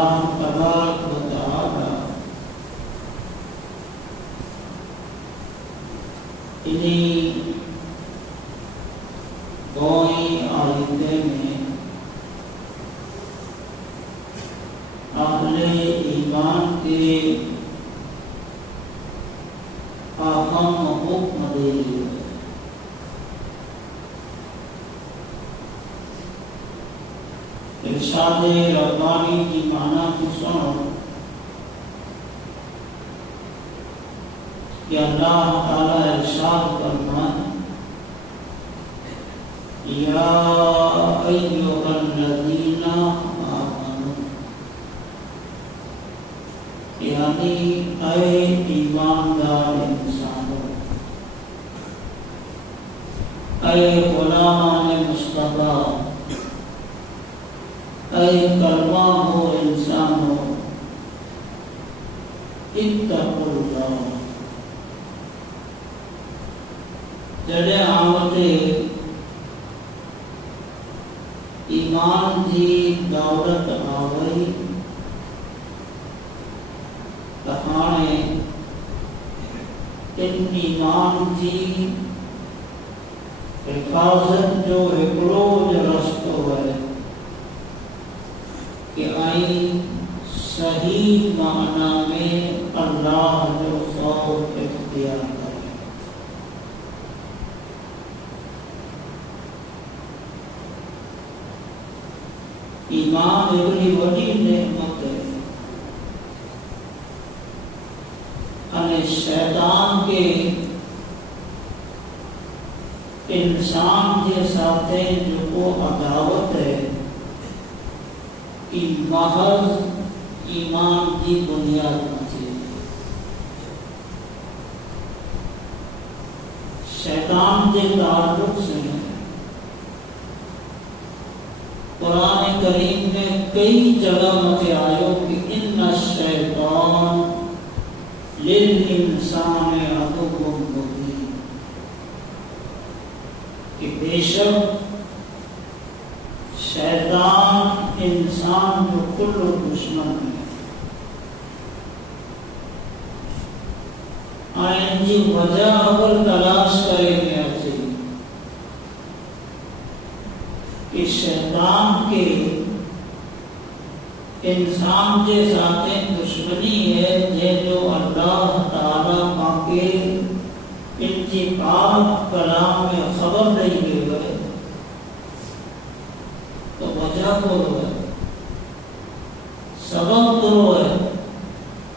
اللہ تبارک و تعالی انہیں گوئی آیتیں میں اہل ایمان کے اہم حکم دے دیے۔ ارشاد ربانی کی معنی کو سنو کہ اللہ تعالی ارشاد فرمائے یا ایھا الذین آمنوا، یعنی اے ایماندار انسانوں، اے غلامان مصطفیٰ، اے کلمہ ہو انسانوں، اتقوا اللہ، جڑے آمدے ایمان دی دولت آوئی کہانے ان ایمان دی حفاظت جو ہکڑو جو رستو ہے کہ آئی صحیح معنی میں اللہ جو خوف اختیار کرے۔ ایمان ایک بڑی نعمت ہے، اور شیطان کے انسان کے ساتھ جو کو عداوت ہے کہ محض ایمان کی بنیاد نہیں، شیطان کے تعلق سے قرآن کریم میں کئی جگہ مجھے آئے کہ ان الشیطان للانسان عدو مبین، کہ بے شک شیطان انسان جو کل دشمن ہے۔ ان کی وجہ اگر تلاش کریں گے کہ شیطان کے انسان کے ساتھ دشمنی ہے جو اللہ تعالیٰ کے ان کی پاک کلام میں خبر نہیں ہوئے، تو وجہ کو ہے، سبب تو ہے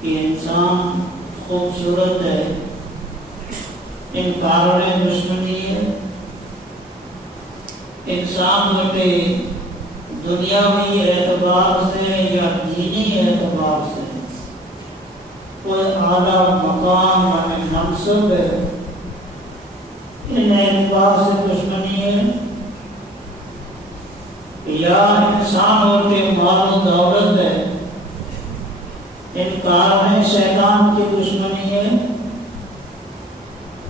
کہ انسان خوبصورت ہے، ان کارن دشمنی ہے، انسان بٹے دنیاوی اعتبار سے یا دینی اعتبار سے کوئی اعلیٰ مقام اور منصب ہے، ان اعتبار سے دشمنی ہے، یا انسان ہوتے مال و دولت ہے، ان کارن شیطان کی دشمنی ہے،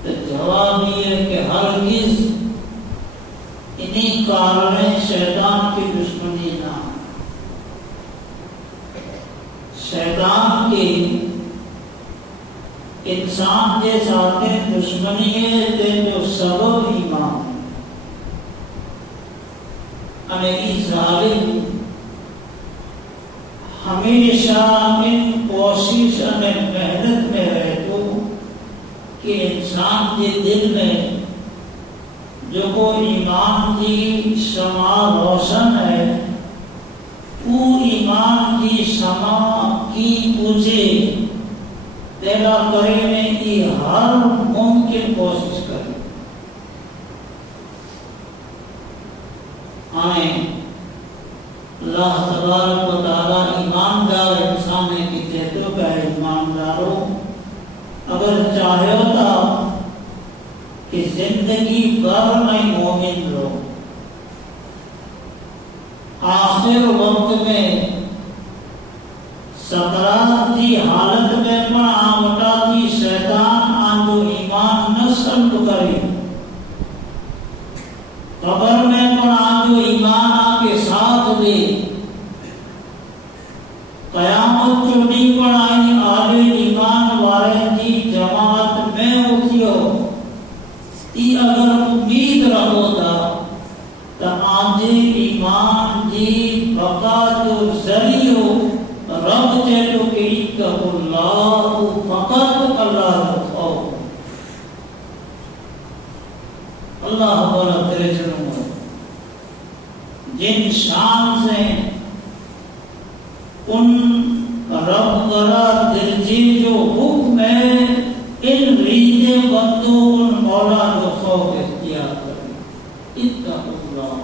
تو جواب یہ ہے کہ ہرگز انہی کارن شیطان کی دشمنی نہ، شیطان کی انسان کے ساتھ دشمنی ہے جو سبب ایمان، ای ظالم ہمیشہ ان کوشش محنت میں رہتو کہ انسان کے دل میں جو کو ایمان کی شمع روشن ہے، وہ ایمان کی شمع کی پوجے پیدا کرنے کی ہر ممکن کوشش کرے۔ آئیں اللہ تبارک و تعالی ایماندار انسان کی کہتوں کا ایمانداروں اگر چاہے ہوتا کہ زندگی بھر میں مومن رہو، آخر وقت میں سکرات کی حالت میں آمٹا کی شیطان آنجو ایمان نہ سلب کرے، قبر میں آنجو ایمان کے ساتھ دے، ای اگر امید رہو تا تو آنجے ایمان جی بقا جو ذریعو رب چیتو کہ اتقوا اللہ فقط اللہ رکھو اللہ بولا تیرے جنوں جن شان سے ان رب کرا درجے جو حکم ہے ان ریجے بندو ان مولا جو خوف اختیار کرے اتقوا اللہ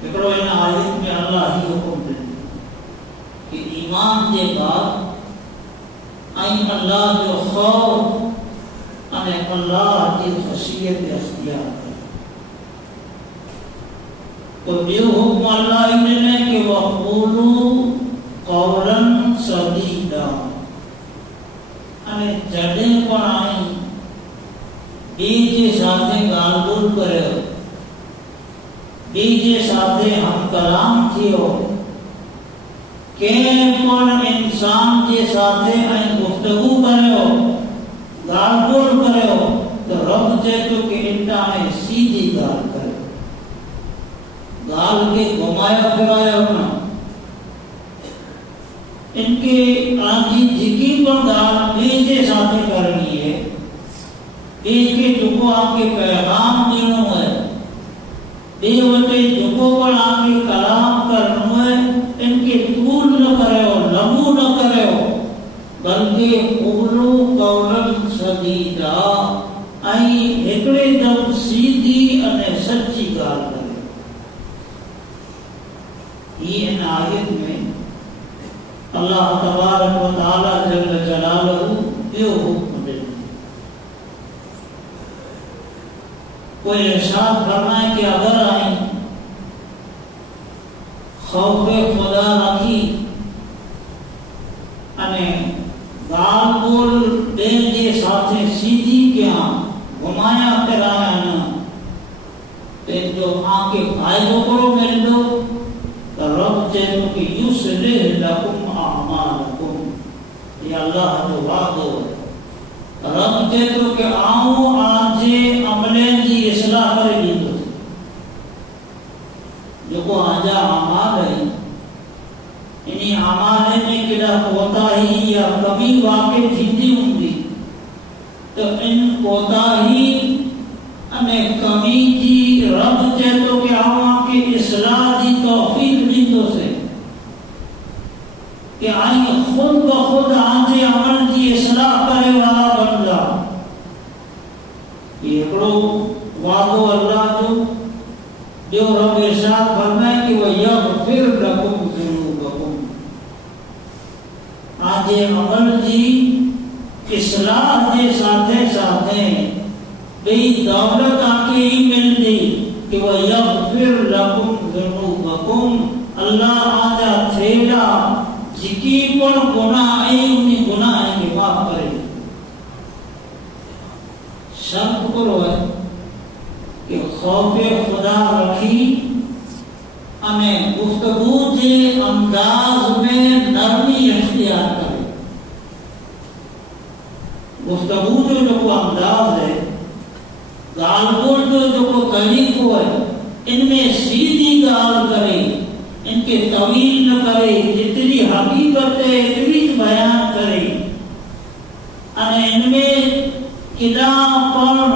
فکرو ان آیت میں اللہ ہی حکم دے کہ ایمان دے بعد آئین اللہ جو خوف انہیں اللہ کی خشیت اختیار کرے تو یہ حکم اللہ نے کہ وَقُولُوا قَوْلًا سَدِيدًا انہیں جڑیں پر آئیں بیجے ساتھے گالبول کرے ہو بیجے ساتھے ہم کلام تھی ہو کہیں پر انسان کے ساتھے آئیں گفتگو کرے ہو گالبول کرے ہو تو رب جیتو کہ انتہاں سیدھی گال کرے گال کے گھمایا پھرایا ہونا ان کے آنجی جھکی پر گال بیجے ساتھے کرنی ہے بیج کے جھکو آپ کے پیغام دینوں ہے بیج وٹے جھکو پر آپ کے کلام کرنوں ہے ان کے طول نہ کرے ہو لمبو نہ کرے ہو بلکہ قولو قولا سدیدا آئی ایکڑے دم سیدھی انہیں سچی گال کرے یہ ان آیت میں اللہ تبارک و تعالی جل جلالہ یہ حکم دے کوئی ارشاد فرمائے کہ اگر آئیں خوف خدا رکھی انہیں گال بول بیجے ساتھے سیدھی کیا گھمایا کرایا نا تے جو آنکھ فائدوں کرو مل دو رب جیتو کہ یصلح لکم اعمالکم یہ اللہ جو وعدو ہے رب جیتو کہ آؤں آجے عملیں جی اصلاح کرے لی دو جو کو آجا عمال ہے انہی عمالیں میں کدا کوتا ہی یا کمی واقع تھیندی ہوں گی تو ان کوتا ہی ہمیں کمی جی رب جیتو کہ آؤں کی اصلاح دی توفیق دیندو سے کہ آئی خود بخود آنجے عمل دی اصلاح کرے والا بندہ یہ اکڑو وعدو اللہ جو رب ارشاد فرمائے کہ وَيَغْفِرْ لَكُمْ ذُنُوبَكُمْ آنجے عمل دی اصلاح دے ساتھے ساتھے بئی دولت آکے ہی مل دی کہ وَيَغْفِرْ لَكُمْ ذُنُوبَكُمْ اللہ آجا تھیڑا جکی پر گناہ آئی انہیں گناہ آئی کے معاف کرے شرط کرو ہے کہ خوف خدا رکھی ہمیں گفتگو کے انداز میں نرمی اختیار کرے گفتگو جو انداز ہے گال بول جو طریق ہے ان میں سیدھی گال کرے ان کے طویل نہ کرے جتنی حقیقت ہے اتنی بیان کرے ان میں کدا پر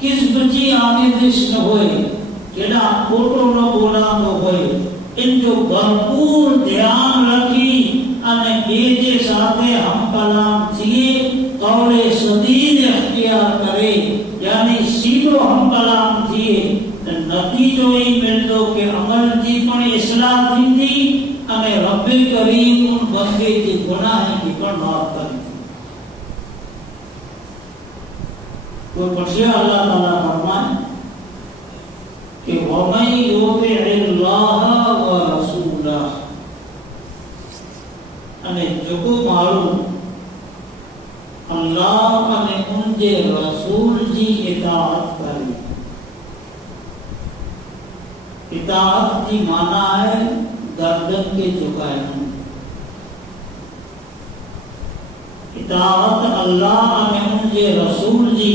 کس بچی آمیزش نہ ہوئے کدا کھوٹو نہ بولا نہ ہوئے ان جو بھرپور دھیان رکھی ان بیجے ساتھے ہم کلام تھیے قول سدید اختیار کرے یعنی سیدھو ہم کلام تھیے نتیجو ہی مل دو کہ عمل جی پر اصلاح تھی ہمیں رب کریم ان بندے کی گناہ کی پر معاف کریں کوئی پڑھے اللہ تعالیٰ فرمائے کہ وَمَن يُطِعِ اللَّهَ وَرَسُولَهُ انہیں جو معلوم اللہ انہیں ان کے رسول جی اطاعت کرے اطاعت کی معنی ہے گردن کے جھکائیں اطاعت اللہ نے ان کے رسول جی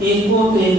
71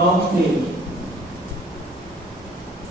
72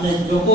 અને જોકો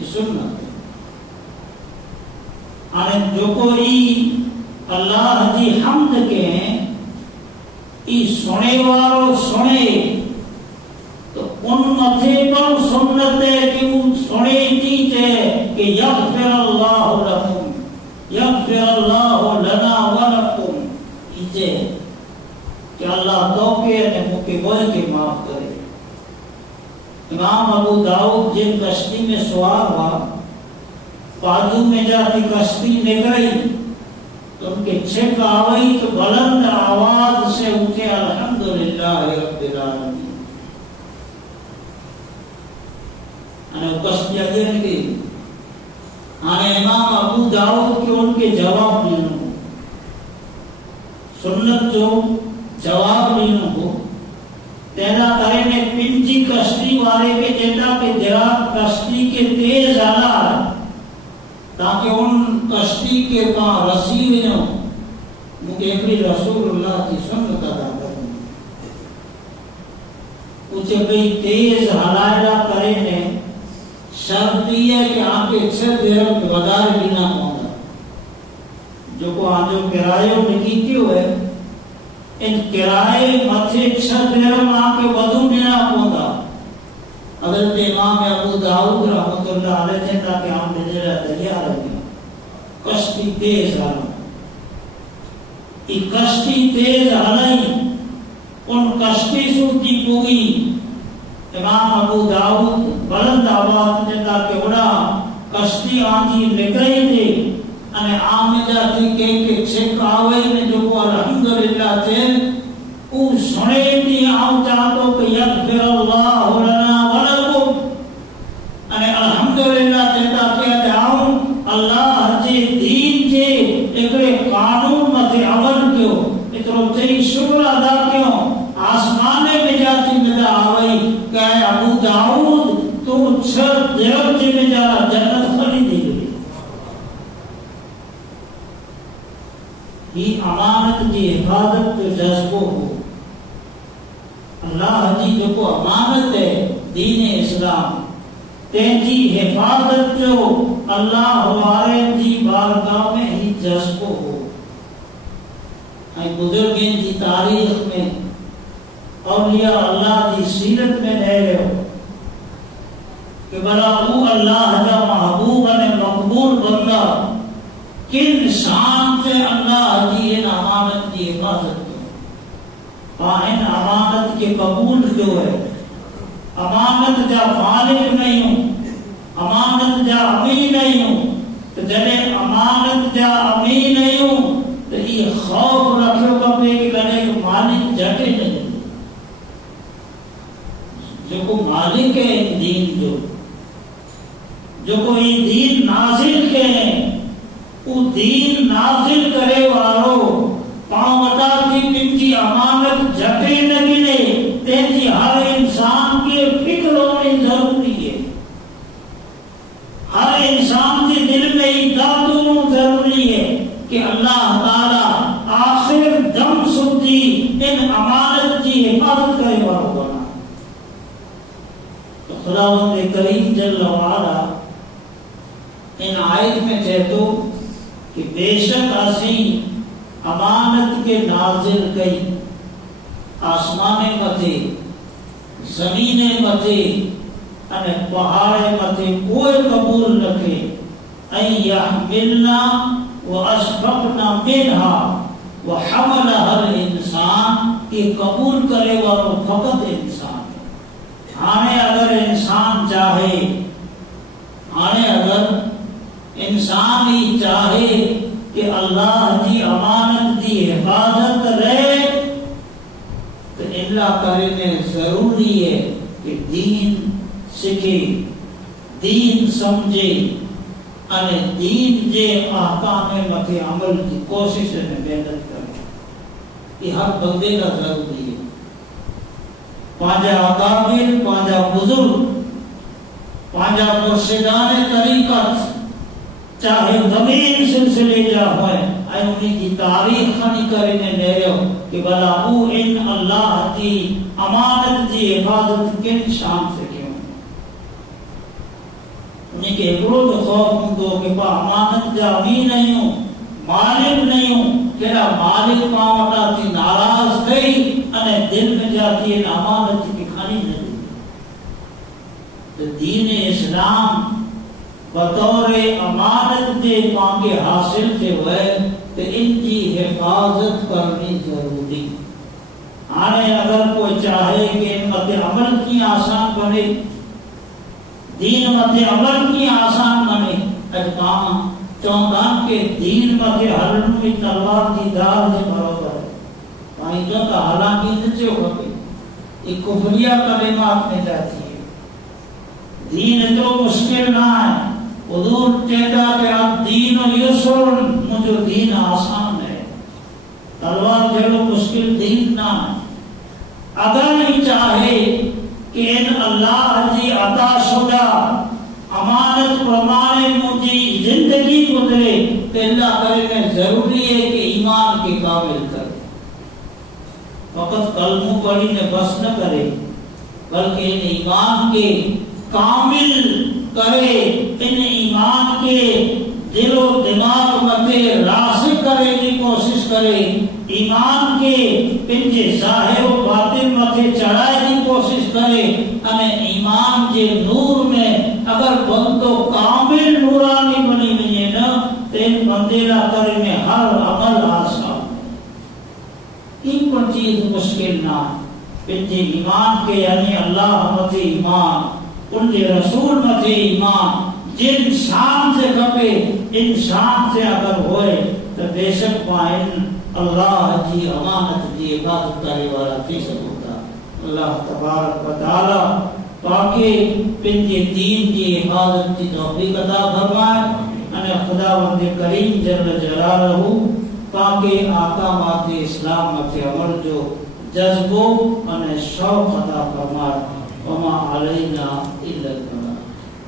یہ سنت ہے جو کوئی اللہ جی حمد کے ای سنے وارو سنے تو ان متھے پر سنت ہے کہ وہ سنے دیتے کہ یغفر اللہ لکم یغفر اللہ لنا ولکم ایچے کہ اللہ توقع نے مکے بول کے معاف کرے. امام ابو داؤد جن کشتی میں سوار ہوا بازو میں جاتی کشتی نکلی تو ان کے چھک آوئی تو بلند آواز سے اٹھے الحمدللہ رب العالمین. کشتی اگر نکلی امام ابو داؤد کے ان کے جواب دینا سنت جو جواب دینا ہو تیرا کرے میں پنجی کشتی والے کے جیتا کہ جرا کشتی کے تیز آلا تاکہ ان کشتی کے پاں رسی بنو مجھے بھی رسول اللہ کی سنت ادا کروں اسے بھی تیز حلائلہ کرے نے شرط یہ ہے کہ آپ کے 6 درہم ودار لینا ہوگا جو کو آج کرائے نکیتی ہوئے ان کرائے متھے 6 درہم آپ کے ودو لینا ہوگا. حضرت امام ابو داؤد رحمت اللہ علیہ سے تاکہ آپ دینے رہا تیار ہے کشتی تیز آنا کشتی تیز آلائی ان کشتی سوٹی پوگی امام ابو داؤد بلند آواز نے تاکہ اڑا کشتی آنجی نکلی تھی انہیں آمدہ تھی کہ چھک آوئی نے جو کو الحمدللہ تھے او سنے تھی آؤں چاہتو کہ یغفر اللہ لنا ولکم انہیں الحمدللہ تھے تاکہ آؤں اللہ جے دین جے ایکڑے قانون مطے عمل کیوں اترو تھی شکر ادا کیوں آسمانے میں جاتی ندا آوئی کہ ابو داؤد تو 6 درہم جے میں جا جنت خریدی گئی. یہ امانت کی حفاظت کے جذبو ہو اللہ جی جو کو امانت ہے دین اسلام تینجی حفاظت جو اللہ ہمارے جی بارگاہ میں ہی جذبو ہو. بزرگین کی تاریخ میں اولیاء اللہ کی سیرت میں رہ رہے ہو کہ بلا او اللہ جا محبوب نے مقبول بندہ کن شان سے اللہ جی ان امانت کی حفاظت کرو ان امانت کے قبول جو ہے امانت جا مالک نہیں ہوں امانت جا امین نہیں ہوں تو جنہیں امانت جا امین نہیں ہوں تو یہ خوف رکھو کبھی کہ کہنے کہ مالک جٹے نہیں جو کو مالک ہے دین جو کوئی دین نازل کے ہیں وہ دین نازل کرے والو پاؤں اٹا کی پنجی امانت جٹے نہیں نے تینجی ہر انسان کے فکر ہونی ضروری ہے ہر انسان کے دل میں ہی دادوں ضروری ہے کہ اللہ تعالی آخر دم سدی ان امانت کی حفاظت کرے والو بنا. تو خداوند کریم جل وعلا ان آیت میں کہتو کہ بے شک اسی امانت کے نازل کئی آسمان متے زمین متے اور پہاڑ متے کوئی قبول رکھے ان یحملنا واشفقنا منها وحملها الانسان یہ قبول کرے والو فقط انسان. اگر انسان چاہے اگر انسان ہی چاہے کہ اللہ کی امانت کی حفاظت رہے تو اللہ کرنے ضروری ہے کہ دین سکھے دین سمجھے اور دین جے احکام متے عمل کی کوشش میں محنت کرے. یہ ہر بندے کا ضروری ہے. پانجا اکابر پانجا بزرگ پانجا مرشدان طریقت چاہے زمین سلسلے جا ہوئے انہی کی تاریخ خانی کرنے لے رہے ہو کہ بلا او ان اللہ کی امانت کی حفاظت کن شان سے کیوں ان کے روز خوف ہوں کہ پا امانت جا بھی نہیں ہوں مالک نہیں ہوں کہڑا مالک پاوٹا تھی ناراض تھی انے دل میں جاتی ہے امانت کی کھانی نہیں تو دین اسلام بطور امانت دے پانگے حاصل تھے ہوئے تو ان کی حفاظت کرنی ضروری آنے اگر کوئی چاہے کہ مت عمل کی آسان بنے دین مت عمل کی آسان بنے اجکام چوندان کے دین مت حلن میں تلوار کی دار سے برابر ہے پائیں جو کا حالانکہ نچے ہوگے ایک کفریہ کلمات میں جاتی ہے دین تو مشکل نہ ہے حضور کہتا کہ اب دین یسر مجھے دین آسان ہے تلوار جلو مشکل دین نہ ہے اگر نہیں چاہے کہ ان اللہ جی عطا شدہ امانت پرمانے مجھے زندگی گزرے تو اللہ کرے میں ضروری ہے کہ ایمان کے قابل کرے فقط کلموں پڑھی نے بس نہ کرے بلکہ ان ایمان کے کامل کرے ان ایمان کے دل و دماغ متے راسخ کرے کی کوشش کرے ایمان کے پنجے ظاہر و باطن متے چڑھائے کی کوشش کرے انے ایمان کے نور میں اگر بندو کامل نورانی بنی وجے نا تین بندیلا کرے میں ہر عمل آسان ان پر چیز مشکل نہ پنجے ایمان کے یعنی اللہ متے ایمان ان کے رسول متے ایمان جن شان سے کپے ان شان سے اگر ہوئے تو بے شک پائن اللہ کی امانت کی حفاظت کرنے والا تھی سکتا اللہ تبارک و تعالی تاکہ پنجے دین کی حفاظت کی توفیق عطا فرمائے انہیں خداوند کریم جل جلالہ تاکہ احکامات اسلام مت عمل جو جذبو انہیں شوق عطا فرمائے وما علینا الا